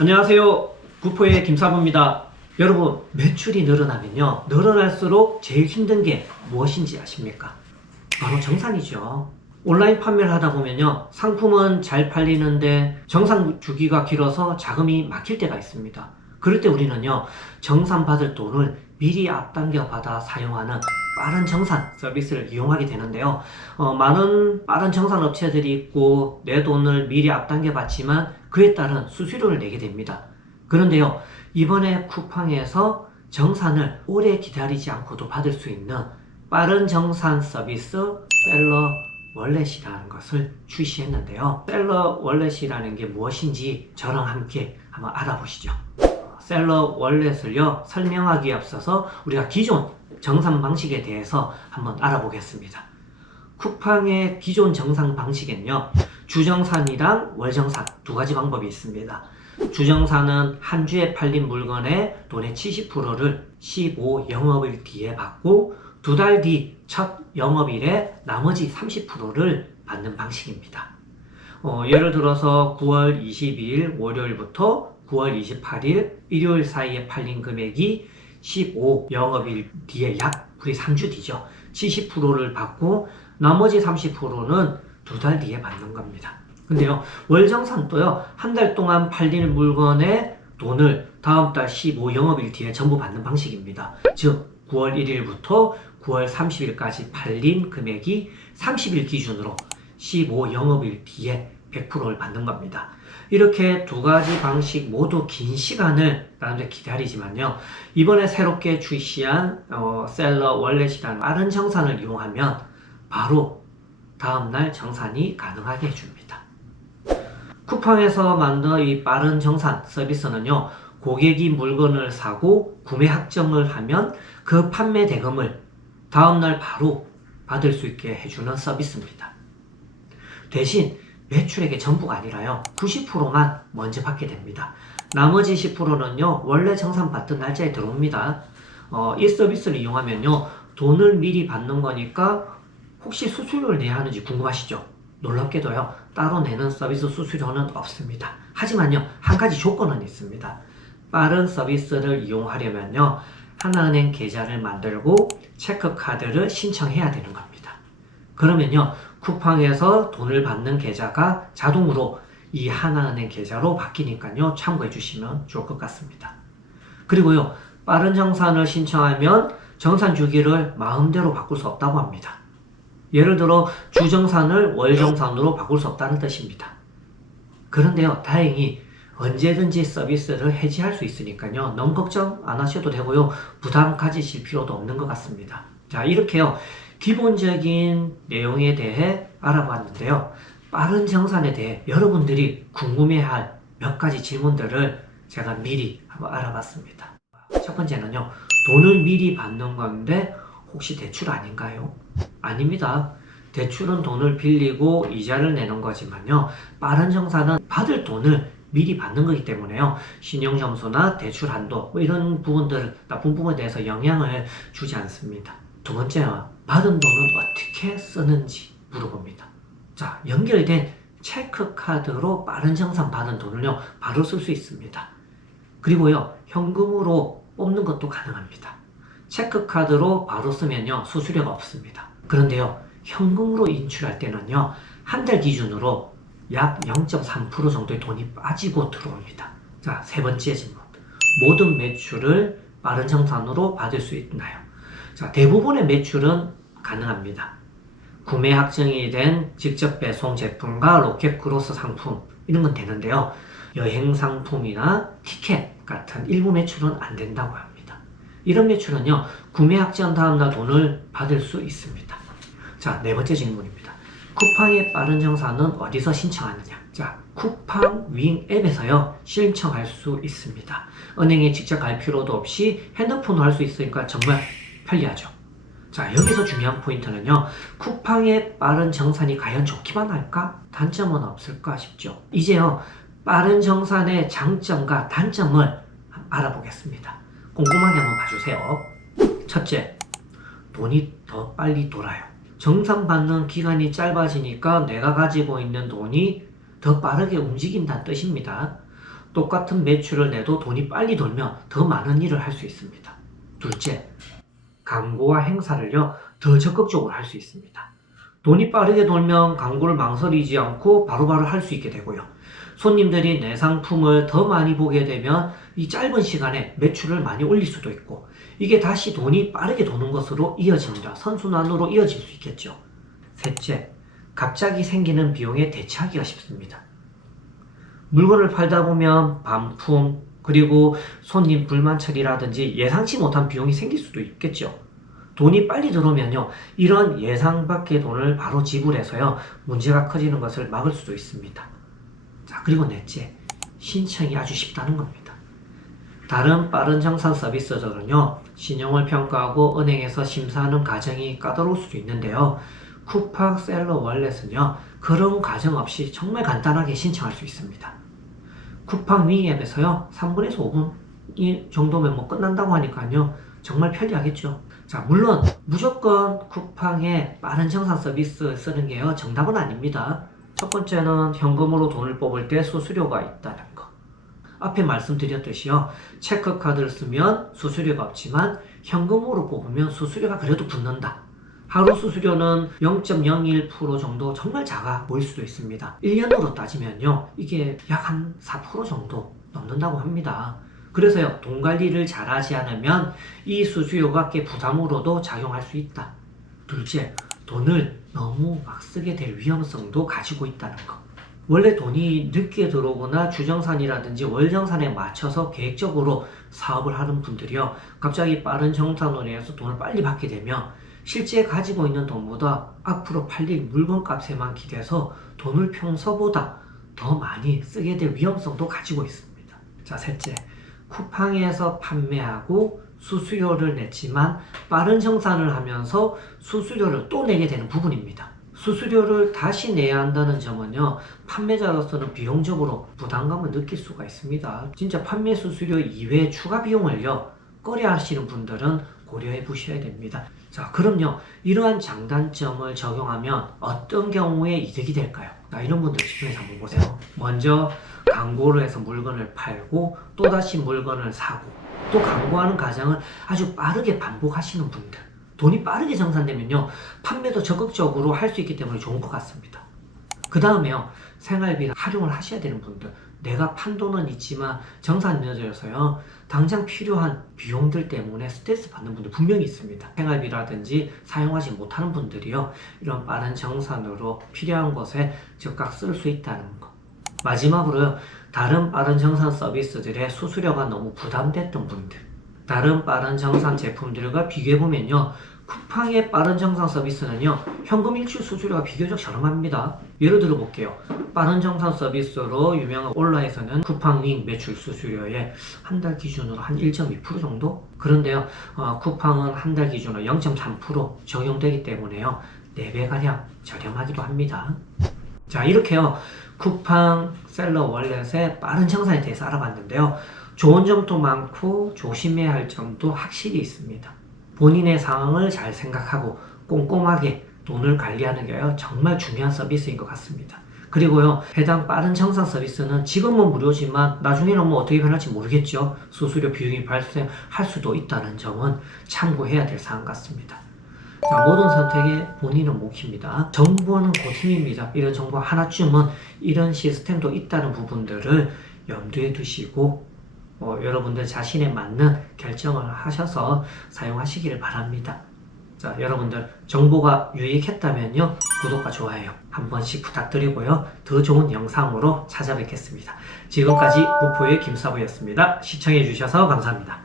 안녕하세요. 구포의 김사부입니다. 여러분, 매출이 늘어나면요, 늘어날수록 제일 힘든 게 무엇인지 아십니까? 바로 정산이죠. 온라인 판매를 하다 보면요, 상품은 잘 팔리는데 정산 주기가 길어서 자금이 막힐 때가 있습니다. 그럴 때 우리는요, 정산 받을 돈을 미리 앞당겨 받아 사용하는 빠른 정산 서비스를 이용하게 되는데요. 많은 빠른 정산 업체들이 있고 내 돈을 미리 앞당겨 받지만 그에 따른 수수료를 내게 됩니다. 그런데요, 이번에 쿠팡에서 정산을 오래 기다리지 않고도 받을 수 있는 빠른 정산 서비스 셀러 월렛이라는 것을 출시했는데요. 셀러 월렛이라는 게 무엇인지 저랑 함께 한번 알아보시죠. 셀러 월렛을요, 설명하기에 앞서서 우리가 기존 정산 방식에 대해서 한번 알아보겠습니다. 쿠팡의 기존 정산 방식엔요, 주정산이랑 월정산 두 가지 방법이 있습니다. 주정산은 한 주에 팔린 물건의 돈의 70%를 15 영업일 뒤에 받고 두 달 뒤 첫 영업일에 나머지 30%를 받는 방식입니다. 예를 들어서 9월 22일 월요일부터 9월 28일 일요일 사이에 팔린 금액이 15 영업일 뒤에 약 우리 3주 뒤죠. 70%를 받고 나머지 30%는 두 달 뒤에 받는 겁니다. 근데요, 월정산도요, 한 달 동안 팔린 물건의 돈을 다음 달 15 영업일 뒤에 전부 받는 방식입니다. 즉 9월 1일부터 9월 30일까지 팔린 금액이 30일 기준으로 15 영업일 뒤에 100%를 받는 겁니다. 이렇게 두 가지 방식 모두 긴 시간을 나름대로 기다리지만요, 이번에 새롭게 출시한 셀러 월렛이라는 빠른 정산을 이용하면 바로 다음날 정산이 가능하게 해줍니다. 쿠팡에서 만든 이 빠른 정산 서비스는요, 고객이 물건을 사고 구매 확정을 하면 그 판매 대금을 다음날 바로 받을 수 있게 해주는 서비스입니다. 대신 매출액의 전부가 아니라요, 90%만 먼저 받게 됩니다. 나머지 10%는요, 원래 정산 받던 날짜에 들어옵니다. 이 서비스를 이용하면요, 돈을 미리 받는 거니까 혹시 수수료를 내야 하는지 궁금하시죠? 놀랍게도요, 따로 내는 서비스 수수료는 없습니다. 하지만요, 한 가지 조건은 있습니다. 빠른 서비스를 이용하려면요, 하나은행 계좌를 만들고 체크카드를 신청해야 되는 겁니다. 그러면요, 쿠팡에서 돈을 받는 계좌가 자동으로 이 하나은행 계좌로 바뀌니까요, 참고해 주시면 좋을 것 같습니다. 그리고요, 빠른 정산을 신청하면 정산 주기를 마음대로 바꿀 수 없다고 합니다. 예를 들어 주정산을 월정산으로 바꿀 수 없다는 뜻입니다. 그런데요, 다행히 언제든지 서비스를 해지할 수 있으니까요, 너무 걱정 안 하셔도 되고요, 부담 가지실 필요도 없는 것 같습니다. 자, 이렇게요, 기본적인 내용에 대해 알아봤는데요, 빠른 정산에 대해 여러분들이 궁금해할 몇 가지 질문들을 제가 미리 한번 알아봤습니다. 첫 번째는요, 돈을 미리 받는 건데 혹시 대출 아닌가요? 아닙니다. 대출은 돈을 빌리고 이자를 내는 거지만요, 빠른 정산은 받을 돈을 미리 받는 거기 때문에요, 신용점수나 대출 한도 이런 부분들, 나쁜 부분에 대해서 영향을 주지 않습니다. 두 번째는 받은 돈은 어떻게 쓰는지 물어봅니다. 자, 연결된 체크카드로 빠른 정산 받은 돈을요, 바로 쓸 수 있습니다. 그리고요, 현금으로 뽑는 것도 가능합니다. 체크카드로 바로 쓰면요, 수수료가 없습니다. 그런데요, 현금으로 인출할 때는요, 한 달 기준으로 약 0.3% 정도의 돈이 빠지고 들어옵니다. 자, 세 번째 질문. 모든 매출을 빠른 정산으로 받을 수 있나요? 자, 대부분의 매출은 가능합니다. 구매 확정이 된 직접 배송 제품과 로켓 크로스 상품, 이런 건 되는데요, 여행 상품이나 티켓 같은 일부 매출은 안 된다고 합니다. 이런 매출은요, 구매 확정 다음날 돈을 받을 수 있습니다. 자, 네 번째 질문입니다. 쿠팡의 빠른 정산은 어디서 신청하느냐? 자, 쿠팡 윙 앱에서요, 신청할 수 있습니다. 은행에 직접 갈 필요도 없이 핸드폰으로 할 수 있으니까 정말 편리하죠. 자, 여기서 중요한 포인트는요, 쿠팡의 빠른 정산이 과연 좋기만 할까? 단점은 없을까 싶죠. 이제요, 빠른 정산의 장점과 단점을 알아보겠습니다. 꼼꼼하게 한번 봐주세요. 첫째, 돈이 더 빨리 돌아요. 정산받는 기간이 짧아지니까 내가 가지고 있는 돈이 더 빠르게 움직인다는 뜻입니다. 똑같은 매출을 내도 돈이 빨리 돌면 더 많은 일을 할 수 있습니다. 둘째, 광고와 행사를요, 더 적극적으로 할 수 있습니다. 돈이 빠르게 돌면 광고를 망설이지 않고 바로바로 할 수 있게 되고요. 손님들이 내 상품을 더 많이 보게 되면 이 짧은 시간에 매출을 많이 올릴 수도 있고, 이게 다시 돈이 빠르게 도는 것으로 이어집니다. 선순환으로 이어질 수 있겠죠. 셋째, 갑자기 생기는 비용에 대처하기가 쉽습니다. 물건을 팔다 보면 반품, 그리고 손님 불만 처리라든지 예상치 못한 비용이 생길 수도 있겠죠. 돈이 빨리 들어오면요, 이런 예상 밖의 돈을 바로 지불해서요, 문제가 커지는 것을 막을 수도 있습니다. 자, 그리고 넷째, 신청이 아주 쉽다는 겁니다. 다른 빠른 정산 서비스들은요, 신용을 평가하고 은행에서 심사하는 과정이 까다로울 수도 있는데요, 쿠팡 셀러 월렛은요, 그런 과정 없이 정말 간단하게 신청할 수 있습니다. 쿠팡 윙앱에서요, 3분에서 5분 정도면 뭐 끝난다고 하니까요, 정말 편리하겠죠. 자, 물론 무조건 쿠팡의 빠른 정산 서비스 쓰는 게요, 정답은 아닙니다. 첫 번째는 현금으로 돈을 뽑을 때 수수료가 있다는 거. 앞에 말씀드렸듯이요, 체크카드를 쓰면 수수료가 없지만 현금으로 뽑으면 수수료가 그래도 붙는다. 하루 수수료는 0.01% 정도 정말 작아 보일 수도 있습니다. 1년으로 따지면요, 이게 약 한 4% 정도 넘는다고 합니다. 그래서요, 돈 관리를 잘하지 않으면 이 수수료가 꽤 부담으로도 작용할 수 있다. 둘째, 돈을 너무 막 쓰게 될 위험성도 가지고 있다는 것. 원래 돈이 늦게 들어오거나 주정산이라든지 월정산에 맞춰서 계획적으로 사업을 하는 분들이요, 갑자기 빠른 정산으로 인해서 돈을 빨리 받게 되면 실제 가지고 있는 돈보다 앞으로 팔릴 물건값에만 기대서 돈을 평소보다 더 많이 쓰게 될 위험성도 가지고 있습니다. 자, 셋째, 쿠팡에서 판매하고 수수료를 냈지만 빠른 정산을 하면서 수수료를 또 내게 되는 부분입니다. 수수료를 다시 내야 한다는 점은요, 판매자로서는 비용적으로 부담감을 느낄 수가 있습니다. 진짜 판매 수수료 이외에 추가 비용을요, 꺼려하시는 분들은 고려해 보셔야 됩니다. 자, 그럼요, 이러한 장단점을 적용하면 어떤 경우에 이득이 될까요? 자, 이런 분들 집중해서 한번 보세요. 먼저 광고를 해서 물건을 팔고 또다시 물건을 사고 또 광고하는 과정을 아주 빠르게 반복하시는 분들, 돈이 빠르게 정산되면요, 판매도 적극적으로 할 수 있기 때문에 좋은 것 같습니다. 그 다음에요, 생활비를 활용을 하셔야 되는 분들, 내가 판 돈은 있지만 정산 늦어져서요, 당장 필요한 비용들 때문에 스트레스 받는 분들 분명히 있습니다. 생활비라든지 사용하지 못하는 분들이요, 이런 빠른 정산으로 필요한 것에 즉각 쓸 수 있다는 것. 마지막으로요, 다른 빠른 정산 서비스들의 수수료가 너무 부담됐던 분들, 다른 빠른 정산 제품들과 비교해보면요, 쿠팡의 빠른 정산 서비스는요, 현금 일출 수수료가 비교적 저렴합니다. 예를 들어 볼게요. 빠른 정산 서비스로 유명한 온라에서는 쿠팡 윙 매출 수수료의 한 달 기준으로 한 1.2% 정도? 그런데요, 쿠팡은 한 달 기준으로 0.3% 적용되기 때문에요, 4배가량 저렴하기도 합니다. 자, 이렇게요, 쿠팡 셀러 월렛의 빠른 정산에 대해서 알아봤는데요, 좋은 점도 많고 조심해야 할 점도 확실히 있습니다. 본인의 상황을 잘 생각하고 꼼꼼하게 돈을 관리하는 게 정말 중요한 서비스인 것 같습니다. 그리고요, 해당 빠른 정산 서비스는 지금은 무료지만 나중에는 뭐 어떻게 변할지 모르겠죠. 수수료 비용이 발생할 수도 있다는 점은 참고해야 될 사항 같습니다. 자, 모든 선택에 본인은 몫입니다. 정보는 고팀입니다. 이런 정보 하나쯤은 이런 시스템도 있다는 부분들을 염두에 두시고 여러분들 자신에 맞는 결정을 하셔서 사용하시기를 바랍니다. 자, 여러분들 정보가 유익했다면요, 구독과 좋아요 한 번씩 부탁드리고요, 더 좋은 영상으로 찾아뵙겠습니다. 지금까지 부포의 김사부였습니다. 시청해 주셔서 감사합니다.